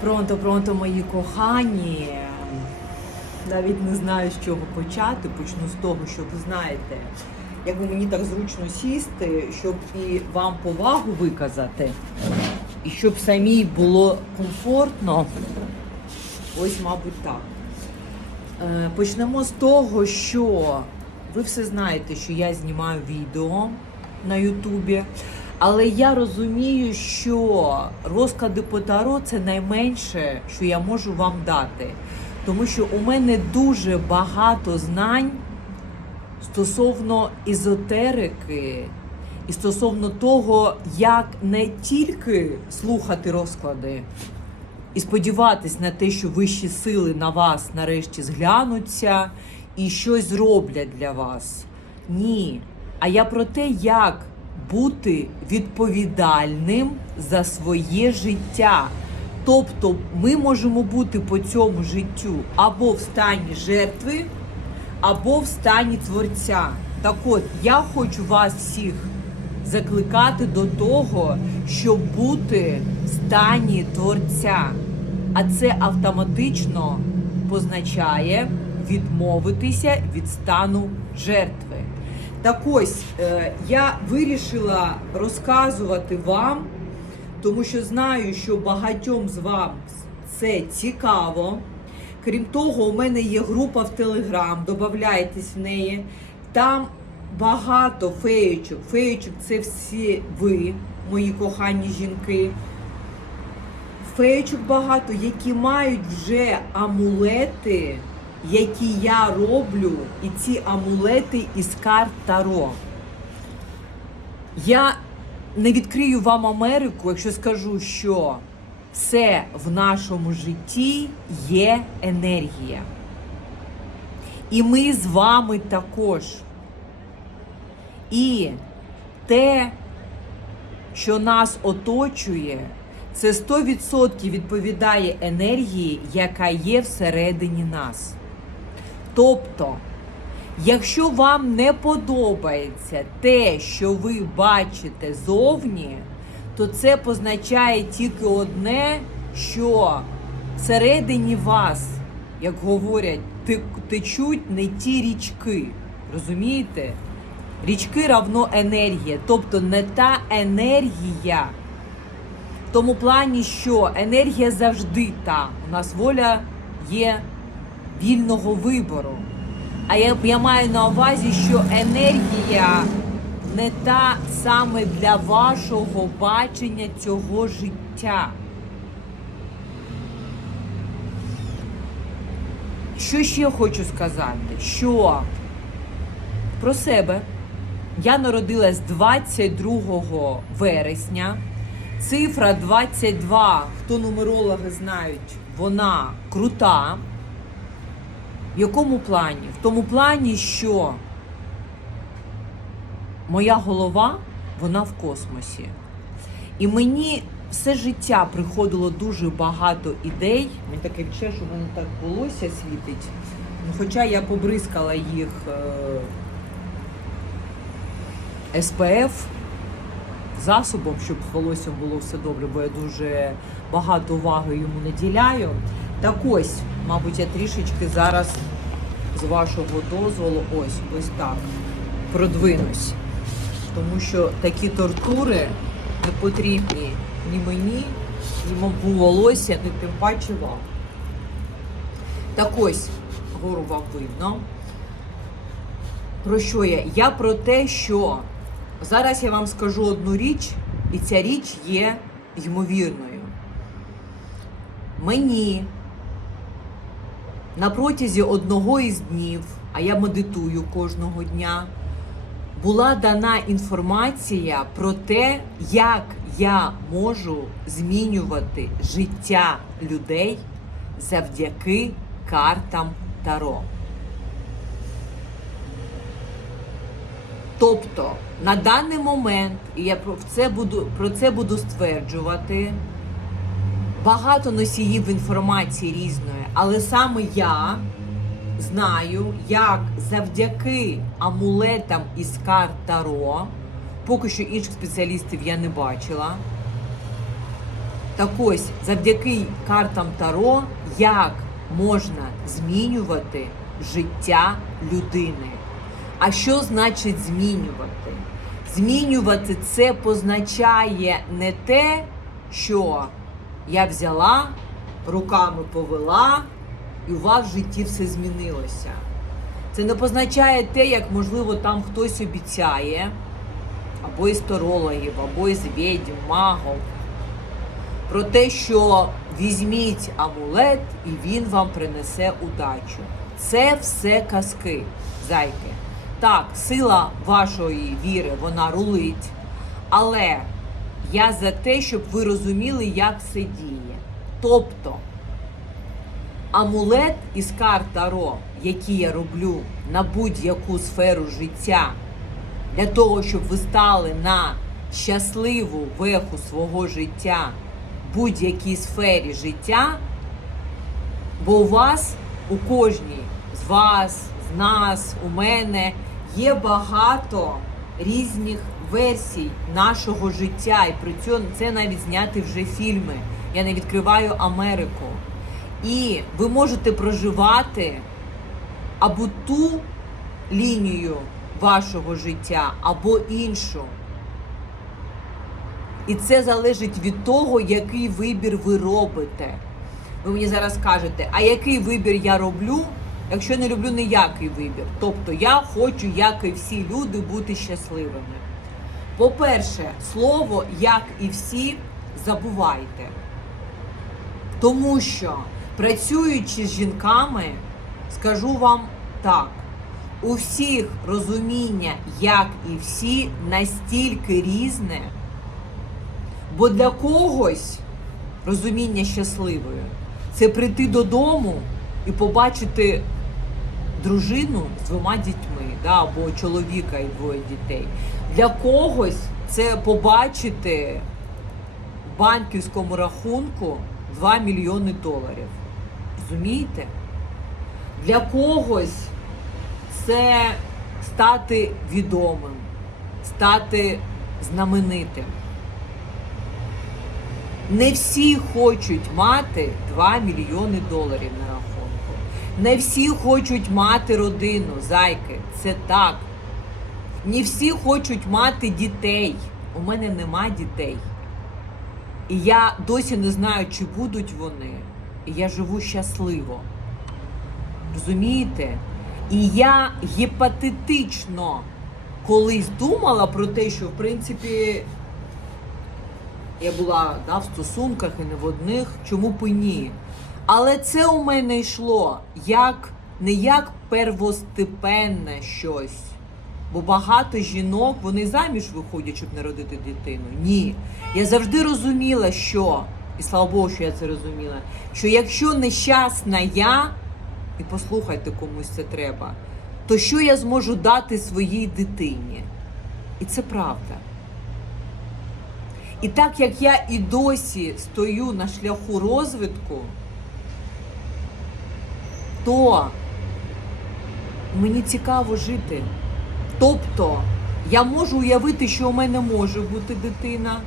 Пронто, пронто, мої кохані. Навіть не знаю, з чого почати. Почну з того, що ви знаєте, якби мені так зручно сісти, щоб і вам повагу виказати, і щоб самій було комфортно. Ось, мабуть, так. Е, Почнемо з того, що ви все знаєте, що я знімаю відео на Ютубі. Але я розумію, що розклади по таро це найменше, що я можу вам дати. Тому що у мене дуже багато знань стосовно езотерики і стосовно того, як не тільки слухати розклади і сподіватись на те, що вищі сили на вас нарешті зглянуться і щось зроблять для вас. Ні. А я про те, як бути відповідальним за своє життя. Тобто ми можемо бути по цьому життю або в стані жертви, або в стані творця. Так от, я хочу вас всіх закликати до того, щоб бути в стані творця. А це автоматично позначає відмовитися від стану жертви. Так ось е, я вирішила розказувати вам, тому що знаю, що багатьом з вас це цікаво. Крім того, у мене є група в Телеграм, додавайтесь в неї. Там багато феєчок. Феєчок це всі ви, мої кохані жінки. Феєчок багато, які мають вже амулети, які я роблю, і ці амулети із карт Таро. Я не відкрию вам Америку, якщо скажу, що все в нашому житті є енергія. І ми з вами також. І те, що нас оточує, це 100% відповідає енергії, яка є всередині нас. Тобто, якщо вам не подобається те, що ви бачите зовні, то це позначає тільки одне, що всередині вас, як говорять, течуть не ті річки. Розумієте? Річки равно енергія, тобто не та енергія. В тому плані, що енергія завжди та. У нас воля є вільного вибору. А я, я маю на увазі, що енергія не та саме для вашого бачення цього життя. Що ще хочу сказати? Що про себе я народилась 22 вересня. Цифра 22, хто нумерологи знають, вона крута. В якому плані? В тому плані, що моя голова, вона в космосі. І мені все життя приходило дуже багато ідей. Мені таке відчуття, що в мене так волосся світить. Ну, Хоча я побризкала їх е, СПФ засобом, щоб з волоссям було все добре, бо я дуже багато уваги йому наділяю. Так ось, мабуть, я трішечки зараз з вашого дозволу, ось ось так продвинусь. Тому що такі тортури не потрібні ні мені, ні мому волосся, ні тим паче вам. Так ось, гору вам видно. Про що я? Я про те, що зараз я вам скажу одну річ, і ця річ є ймовірною. Мені на протязі одного із днів, а я медитую кожного дня, була дана інформація про те, як я можу змінювати життя людей завдяки картам Таро. Тобто на даний момент, і я про це буду, про це буду стверджувати, багато носіїв інформації різної, але саме я знаю, як завдяки амулетам із карт Таро, поки що інших спеціалістів я не бачила, Так ось, завдяки картам Таро, як можна змінювати життя людини. А що значить змінювати? Змінювати це позначає не те, що я взяла, руками повела, і у вас в житті все змінилося. Це не позначає те, як, можливо, там хтось обіцяє, або із тарологів, або із відьм, магов, про те, що візьміть амулет і він вам принесе удачу. Це все казки, зайки. Так, сила вашої віри, вона рулить, але я за те, щоб ви розуміли, як це діє. Тобто, амулет із карт Таро, які я роблю на будь-яку сферу життя, для того, щоб ви стали на щасливу веху свого життя в будь-якій сфері життя, бо у вас, у кожній з вас, з нас, у мене є багато різних версій нашого життя, і при цьому це навіть зняти вже фільми. Я не відкриваю Америку. І ви можете проживати або ту лінію вашого життя, або іншу. І це залежить від того, який вибір ви робите. Ви мені зараз кажете, а який вибір я роблю, якщо не люблю ніякий вибір. Тобто я хочу, як і всі люди, бути щасливими. По-перше, слово, як і всі, забувайте. Тому що, працюючи з жінками, скажу вам так: у всіх розуміння, як і всі, настільки різне, бо для когось розуміння щасливою це прийти додому і побачити дружину з двома дітьми, да, або чоловіка і двоє дітей. Для когось це побачити в банківському рахунку 2 мільйони доларів. Розумієте? Для когось це стати відомим, стати знаменитим. Не всі хочуть мати 2 мільйони доларів на. Не всі хочуть мати родину, зайки. Це так. Не всі хочуть мати дітей. У мене нема дітей. І я досі не знаю, чи будуть вони. І я живу щасливо. Розумієте? І я гіпотетично колись думала про те, що в принципі я була да, в стосунках і не в одних, чому б і ні. Але це у мене йшло як не як первостепенне щось. Бо багато жінок вони заміж виходять, щоб народити дитину. Ні. Я завжди розуміла, що, і слава Богу, що я це розуміла, що якщо нещасна я, і послухайте комусь це треба, то що я зможу дати своїй дитині? І це правда. І так як я і досі стою на шляху розвитку, то мені цікаво жити. Тобто я можу уявити, що у мене може бути дитина,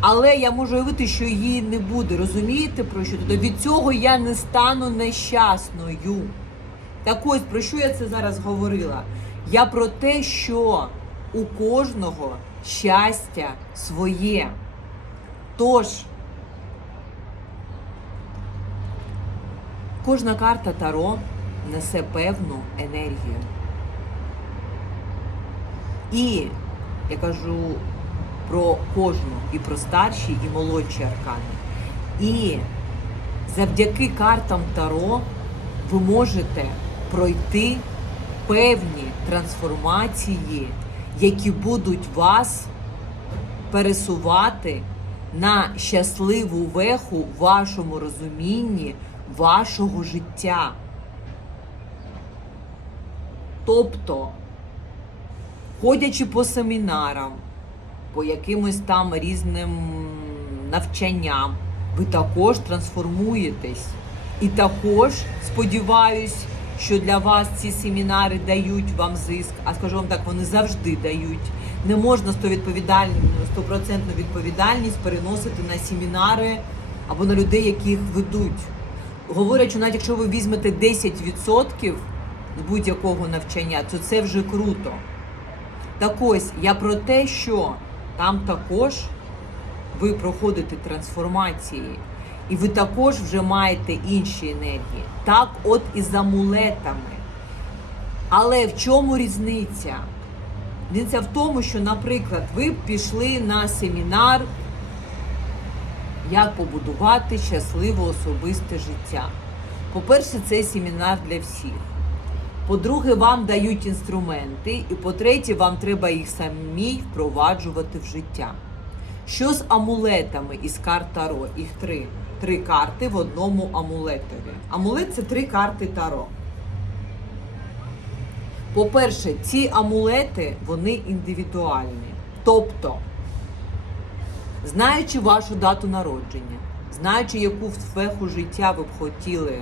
але я можу уявити, що її не буде. Розумієте про що? Тобто від цього я не стану нещасною. Так ось про що я це зараз говорила? Я про те, що у кожного щастя своє. Тож, кожна карта Таро несе певну енергію. І я кажу про кожну, і про старші, і молодші аркани. І завдяки картам Таро ви можете пройти певні трансформації, які будуть вас пересувати на щасливу веху в вашому розумінні вашого життя. Тобто, ходячи по семінарам, по якимось там різним навчанням, ви також трансформуєтесь. І також сподіваюсь, що для вас ці семінари дають вам зиск, а скажу вам так, вони завжди дають. Не можна 100% відповідальність переносити на семінари або на людей, яких ведуть. Говорять, що навіть якщо ви візьмете 10% з будь-якого навчання, то це вже круто. Так ось, я про те, що там також ви проходите трансформації, і ви також вже маєте інші енергії. Так, от і з амулетами. Але в чому різниця? Різниця в тому, що, наприклад, ви пішли на семінар, як побудувати щасливе особисте життя. По-перше, це семінар для всіх. По-друге, вам дають інструменти, і по-третє, вам треба їх самі впроваджувати в життя. Що з амулетами із карт Таро? Їх три. Три карти в одному амулетові. Амулет це три карти Таро. По-перше, ці амулети вони індивідуальні. Тобто, знаючи вашу дату народження, знаючи, яку в життя ви б хотіли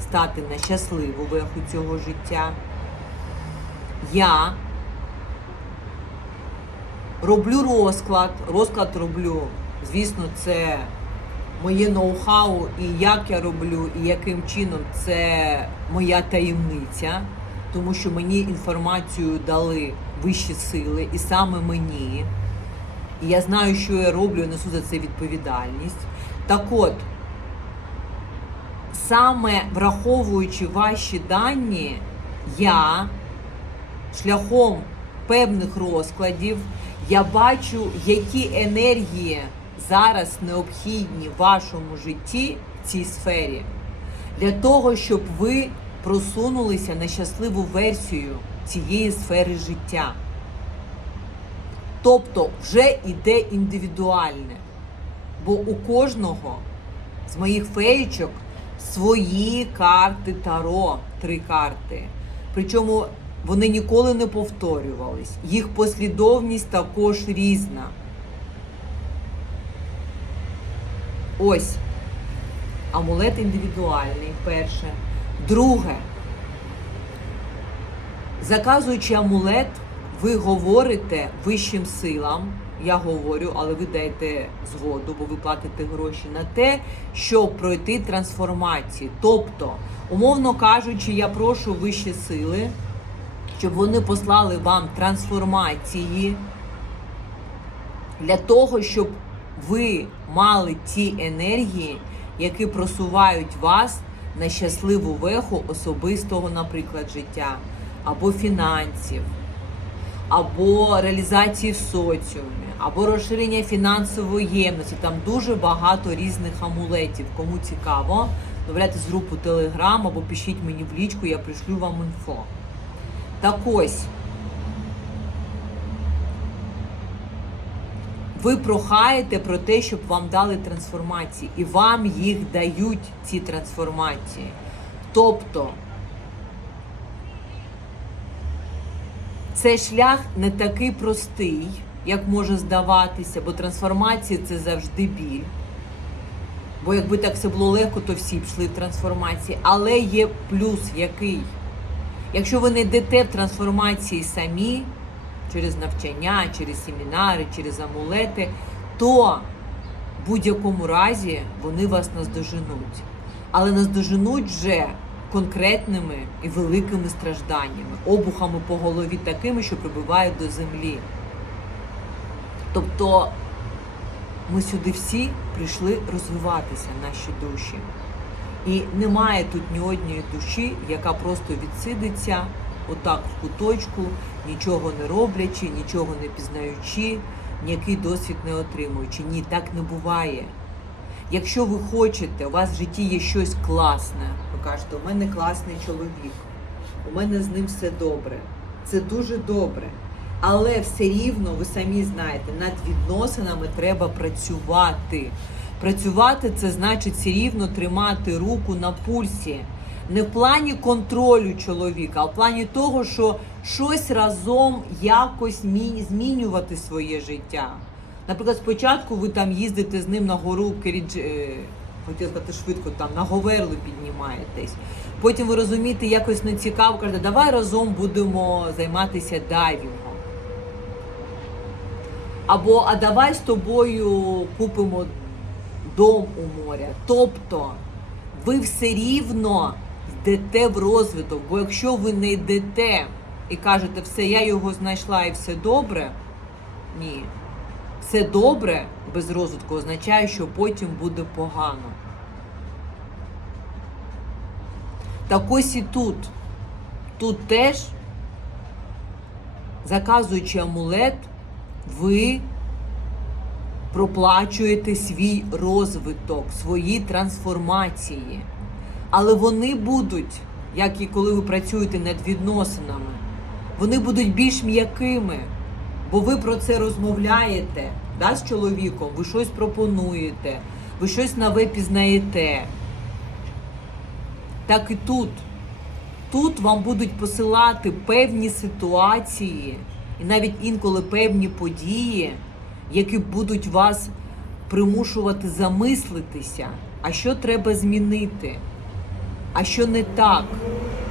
стати на щасливу веху цього життя, я роблю розклад. Розклад роблю, звісно, це моє ноу-хау, і як я роблю, і яким чином це моя таємниця, тому що мені інформацію дали вищі сили, і саме мені. І я знаю, що я роблю, і несу за це відповідальність. Так от, саме враховуючи ваші дані, я шляхом певних розкладів я бачу, які енергії зараз необхідні в вашому житті в цій сфері, для того, щоб ви просунулися на щасливу версію цієї сфери життя. Тобто вже йде індивідуальне. Бо у кожного з моїх феєчок свої карти Таро, три карти. Причому вони ніколи не повторювались. Їх послідовність також різна. Ось. Амулет індивідуальний, перше. Друге. Заказуючи амулет, ви говорите вищим силам, я говорю, але ви даєте згоду, бо ви платите гроші на те, щоб пройти трансформацію. Тобто, умовно кажучи, я прошу вищі сили, щоб вони послали вам трансформації для того, щоб ви мали ті енергії, які просувають вас на щасливу веху особистого, наприклад, життя або фінансів, або реалізації в соціумі, або розширення фінансової ємності. Там дуже багато різних амулетів. Кому цікаво, добавляйте з групу Telegram або пишіть мені в лічку, я пришлю вам інфо. Так ось. Ви прохаєте про те, щоб вам дали трансформації, і вам їх дають ці трансформації. Тобто цей шлях не такий простий, як може здаватися, бо трансформація це завжди біль. Бо якби так все було легко, то всі б йшли в трансформації. Але є плюс який. Якщо ви не йдете в трансформації самі, через навчання, через семінари, через амулети, то в будь-якому разі вони вас наздоженуть. Але наздоженуть вже конкретними і великими стражданнями, обухами по голові такими, що прибивають до землі. Тобто ми сюди всі прийшли розвиватися, наші душі. І немає тут ні однієї душі, яка просто відсидиться отак в куточку, нічого не роблячи, нічого не пізнаючи, ніякий досвід не отримуючи. Ні, так не буває. Якщо ви хочете, у вас в житті є щось класне, кажете, у мене класний чоловік, у мене з ним все добре. Це дуже добре. Але все рівно, ви самі знаєте, над відносинами треба працювати. Працювати це значить все рівно тримати руку на пульсі. Не в плані контролю чоловіка, а в плані того, що щось разом якось змінювати своє життя. Наприклад, спочатку ви там їздите з ним на гору Керідж... хотіла сказати швидко, там на Говерлу піднімаєтесь. Потім ви розумієте, якось не цікаво, кажете, давай разом будемо займатися дайвінгом. Або а давай з тобою купимо дом у моря. Тобто ви все рівно йдете в розвиток. Бо якщо ви не йдете і кажете, все, я його знайшла і все добре, ні. Все добре без розвитку означає, що потім буде погано. Так ось і тут. Тут теж, заказуючи амулет, ви проплачуєте свій розвиток, свої трансформації. Але вони будуть, як і коли ви працюєте над відносинами, вони будуть більш м'якими, бо ви про це розмовляєте да, з чоловіком, ви щось пропонуєте, ви щось нове пізнаєте. Так і тут. Тут вам будуть посилати певні ситуації і навіть інколи певні події, які будуть вас примушувати замислитися, а що треба змінити, а що не так,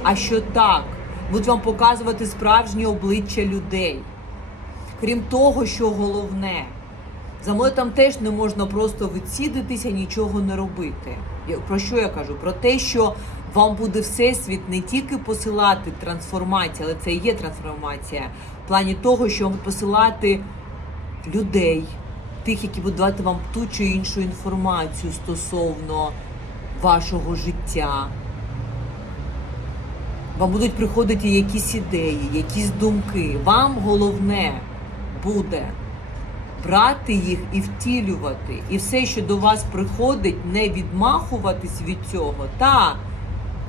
а що так. Будуть вам показувати справжнє обличчя людей. Крім того, що головне, за мною теж не можна просто відсідитися, нічого не робити. Про що я кажу? Про те, що вам буде всесвіт не тільки посилати трансформацію, але це і є трансформація, в плані того, що вам посилати людей, тих, які будуть давати вам ту чи іншу інформацію стосовно вашого життя. Вам будуть приходити якісь ідеї, якісь думки. Вам головне буде брати їх і втілювати. І все, що до вас приходить, не відмахуватись від цього. Та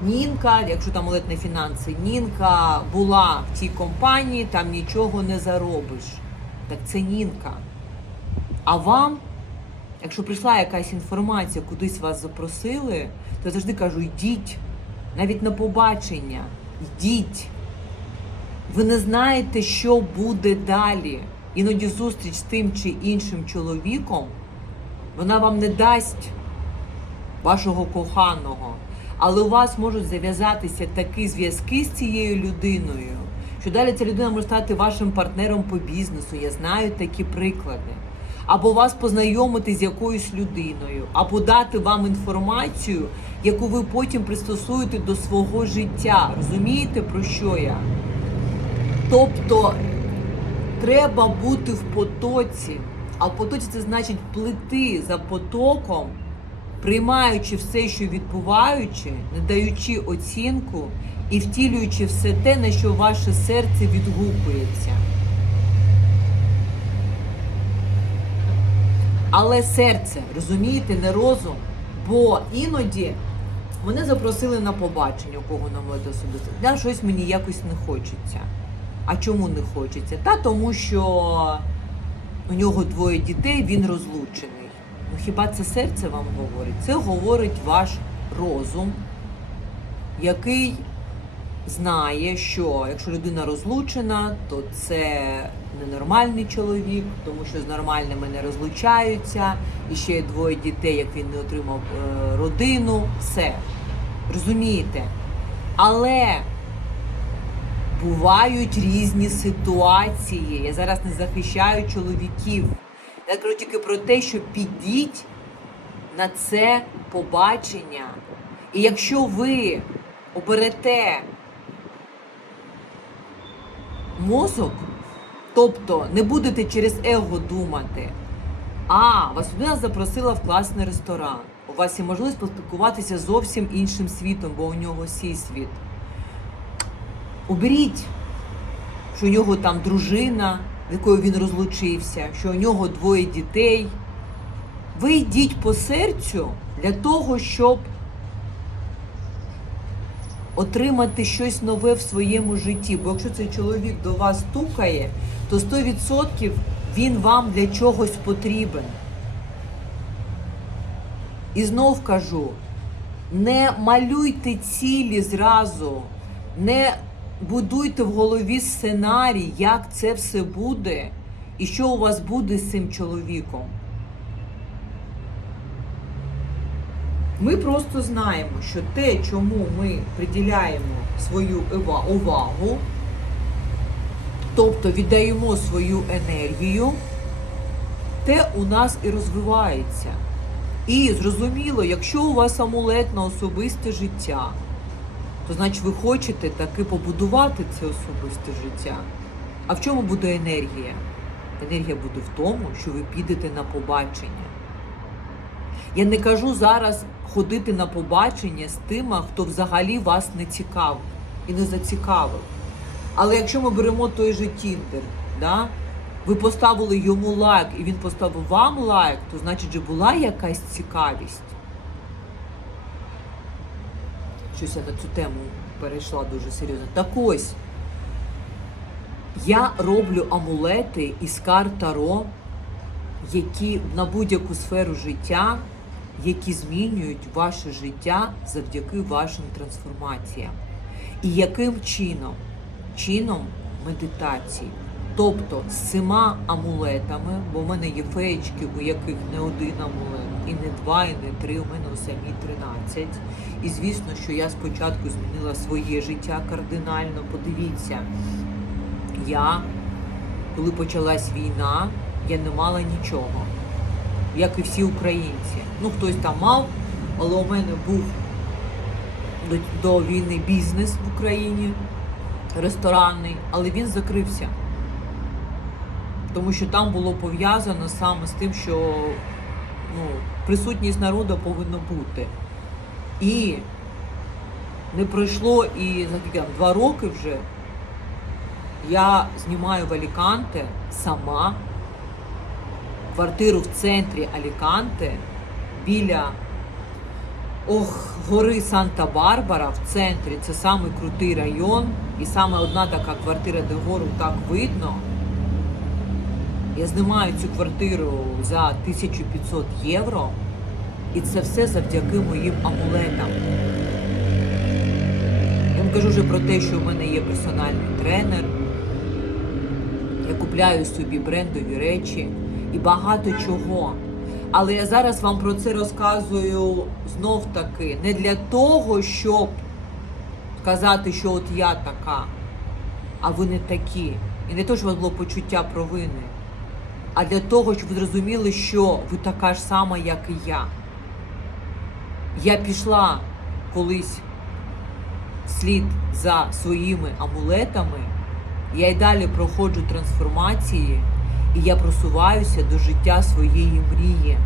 Нінка, якщо там ледь фінанси, Нінка була в цій компанії, там нічого не заробиш. Так це Нінка. А вам, якщо прийшла якась інформація, кудись вас запросили, то я завжди кажу: йдіть, навіть на побачення, йдіть. Ви не знаєте, що буде далі. Іноді зустріч з тим чи іншим чоловіком, вона вам не дасть вашого коханого. Але у вас можуть зав'язатися такі зв'язки з цією людиною, що далі ця людина може стати вашим партнером по бізнесу. Я знаю такі приклади. Або вас познайомити з якоюсь людиною, або дати вам інформацію, яку ви потім пристосуєте до свого життя. Розумієте, про що я? Тобто треба бути в потоці. А в потоці це значить плити за потоком, приймаючи все, що відбуваючи, не даючи оцінку і втілюючи все те, на що ваше серце відгукується. Але серце, розумієте, не розум. Бо іноді мене запросили на побачення, у кого на моє особисто. Да, щось мені якось не хочеться. А чому не хочеться? Та тому, що у нього двоє дітей, він розлучений. Ну хіба це серце вам говорить? Це говорить ваш розум, який знає, що якщо людина розлучена, то це ненормальний чоловік, тому що з нормальними не розлучаються, і ще є двоє дітей, як він не отримав е, родину, все. Розумієте? Але бувають різні ситуації. Я зараз не захищаю чоловіків. Я кажу тільки про те, що підіть на це побачення. І якщо ви оберете мозок, тобто не будете через его думати, а вас людина запросила в класний ресторан. У вас є можливість поспілкуватися зовсім іншим світом, бо у нього свій світ. Оберіть, що у нього там дружина, якою він розлучився, що у нього двоє дітей. Ви йдіть по серцю для того, щоб отримати щось нове в своєму житті. Бо якщо цей чоловік до вас стукає, то 100% він вам для чогось потрібен. І знов кажу: не малюйте цілі зразу, не будуйте в голові сценарій, як це все буде, і що у вас буде з цим чоловіком. Ми просто знаємо, що те, чому ми приділяємо свою увагу, тобто віддаємо свою енергію, те у нас і розвивається. І зрозуміло, якщо у вас амулет на особисте життя, то значить ви хочете таки побудувати це особисте життя. А в чому буде енергія? Енергія буде в тому, що ви підете на побачення. Я не кажу зараз ходити на побачення з тими, хто взагалі вас не цікавив і не зацікавив. Але якщо ми беремо той же Тіндер, да, ви поставили йому лайк і він поставив вам лайк, то значить же була якась цікавість. Щось я на цю тему перейшла дуже серйозно. Так ось, я роблю амулети із карт Таро, які на будь-яку сферу життя, які змінюють ваше життя завдяки вашим трансформаціям. І яким чином? Чином медитації. Тобто з цими амулетами, бо в мене є феєчки, у яких не один амулет, і не два, і не три, у мене у самі 13. І звісно, що я спочатку змінила своє життя кардинально. Подивіться, я, коли почалась війна, я не мала нічого, як і всі українці. Ну, хтось там мав, але у мене був до, до війни бізнес в Україні, ресторанний, але він закрився. Тому що там було пов'язано саме з тим, що ну, присутність народу повинна бути. І не пройшло і за два роки вже я знімаю в Аліканте сама квартиру в центрі Аліканте біля ох, гори Санта-Барбара в центрі. Це самий крутий район. І саме одна така квартира, де гору так видно. Я знімаю цю квартиру за 1500 євро. І це все завдяки моїм амулетам. Я вам кажу вже про те, що в мене є персональний тренер. Я купляю собі брендові речі і багато чого. Але я зараз вам про це розказую знов таки не для того, щоб сказати, що от я така, а ви не такі. І не то, що у вас було почуття провини, а для того, щоб ви зрозуміли, що ви така ж сама, як і я. Я пішла колись слід за своїми амулетами, я й далі проходжу трансформації, і я просуваюся до життя своєї мрії.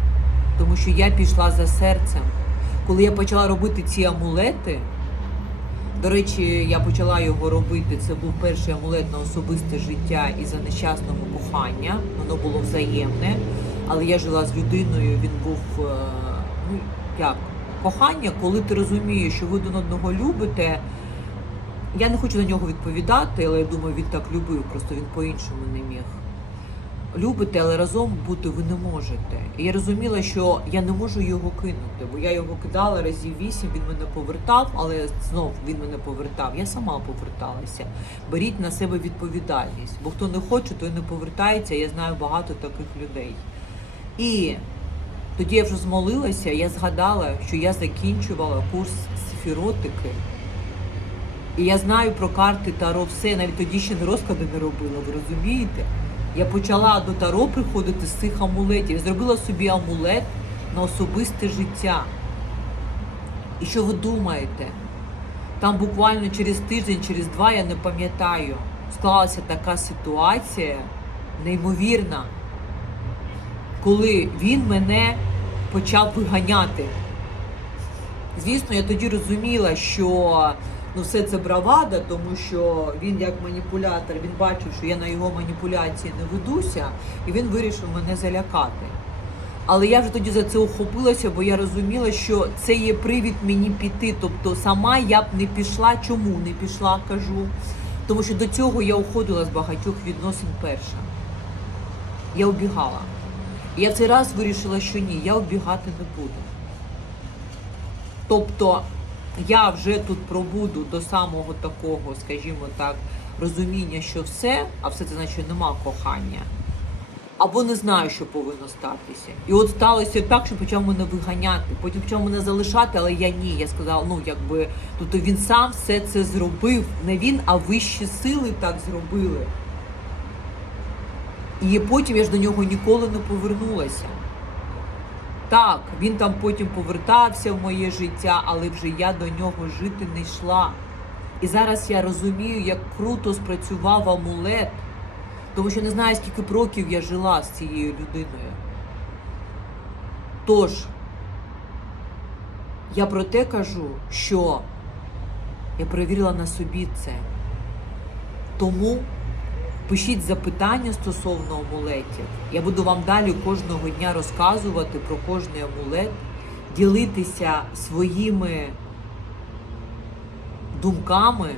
Тому що я пішла за серцем. Коли я почала робити ці амулети, до речі, я почала його робити. Це був перший амулет на особисте життя і за нещасного кохання. Воно було взаємне. Але я жила з людиною, він був е, ну як кохання, коли ти розумієш, що ви один одного любите. Я не хочу на нього відповідати, але я думаю, він так любив, просто він по-іншому не міг. Любите, але разом бути ви не можете. І я розуміла, що я не можу його кинути, бо я його кидала разів вісім, він мене повертав, але знов він мене повертав. Я сама поверталася. Беріть на себе відповідальність, бо хто не хоче, той не повертається. Я знаю багато таких людей. І тоді я вже змолилася, я згадала, що я закінчувала курс сфіротики. І я знаю про карти Таро все, навіть тоді ще не розклади не робила, ви розумієте? Я почала до Таро приходити з цих амулетів. Я зробила собі амулет на особисте життя. І що ви думаєте? Там буквально через тиждень, через два, я не пам'ятаю, склалася така ситуація неймовірна, коли він мене почав виганяти. Звісно, я тоді розуміла, що ну все це бравада, тому що він як маніпулятор, він бачив, що я на його маніпуляції не ведуся, і він вирішив мене залякати. Але я вже тоді за це охопилася, бо я розуміла, що це є привід мені піти. Тобто сама я б не пішла. Чому не пішла, кажу. Тому що до цього я уходила з багатьох відносин перша. Я убігала. І я в цей раз вирішила, що ні, я оббігати не буду. Тобто я вже тут пробуду до самого такого, скажімо так, розуміння, що все, а все це значить, нема кохання. Або не знаю, що повинно статися. І от сталося так, що почав мене виганяти. Потім почав мене залишати, але я ні. Я сказала, ну якби тобто він сам все це зробив. Не він, а вищі сили так зробили. І потім я ж до нього ніколи не повернулася. Так, він там потім повертався в моє життя, але вже я до нього жити не йшла. І зараз я розумію, як круто спрацював амулет, тому що не знаю, скільки б років я жила з цією людиною. Тож, я про те кажу, що я перевірила на собі це. Тому пишіть запитання стосовно амулетів. Я буду вам далі кожного дня розказувати про кожний амулет, ділитися своїми думками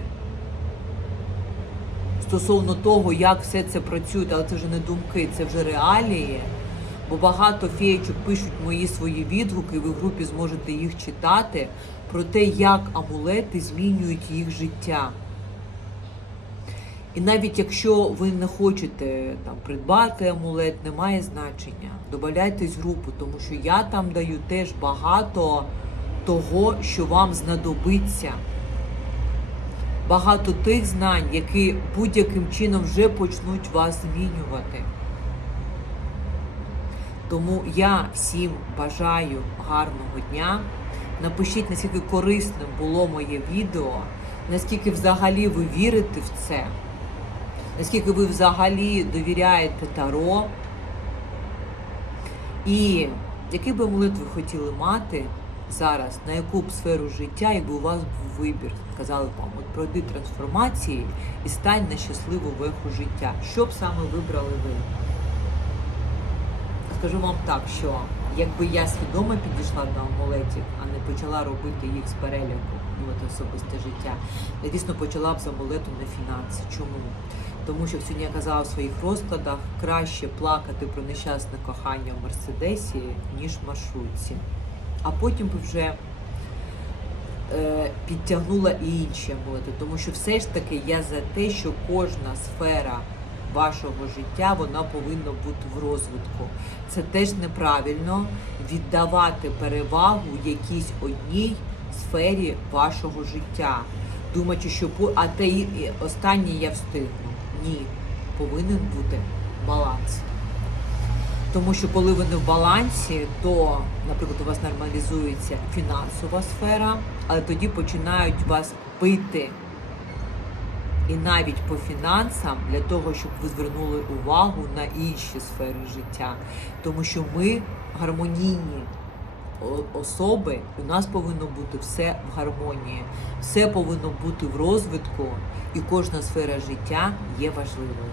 стосовно того, як все це працює, але це вже не думки, це вже реалії. Бо багато феєчок пишуть мої свої відгуки, ви в групі зможете їх читати про те, як амулети змінюють їх життя. І навіть якщо ви не хочете там придбати амулет, немає значення. Добавляйтесь в групу, тому що я там даю теж багато того, що вам знадобиться. Багато тих знань, які будь-яким чином вже почнуть вас змінювати. Тому я всім бажаю гарного дня. Напишіть, наскільки корисним було моє відео, наскільки взагалі ви вірите в це, наскільки ви взагалі довіряєте Таро. І який би амулет ви хотіли мати зараз, на яку б сферу життя, якби у вас був вибір, сказали вам, от пройди трансформації і стань на щасливу веху життя. Що б саме вибрали ви? Скажу вам так, що якби я свідомо підійшла до амулетів, а не почала робити їх з переляку, ну особисте життя, я дійсно почала б з амулету на фінанси. Чому? Тому що сьогодні я казала в своїх розкладах краще плакати про нещасне кохання в Мерседесі, ніж в маршрутці. А потім би вже е, підтягнула і інші амулети. Тому що все ж таки я за те, що кожна сфера вашого життя вона повинна бути в розвитку. Це теж неправильно віддавати перевагу якійсь одній сфері вашого життя. Думаючи, що а те і останнє я встигну. Ні, повинен бути баланс. Тому що коли ви не в балансі, то, наприклад, у вас нормалізується фінансова сфера, але тоді починають вас бити і навіть по фінансам для того, щоб ви звернули увагу на інші сфери життя. Тому що ми гармонійні особи, у нас повинно бути все в гармонії, все повинно бути в розвитку, і кожна сфера життя є важливою.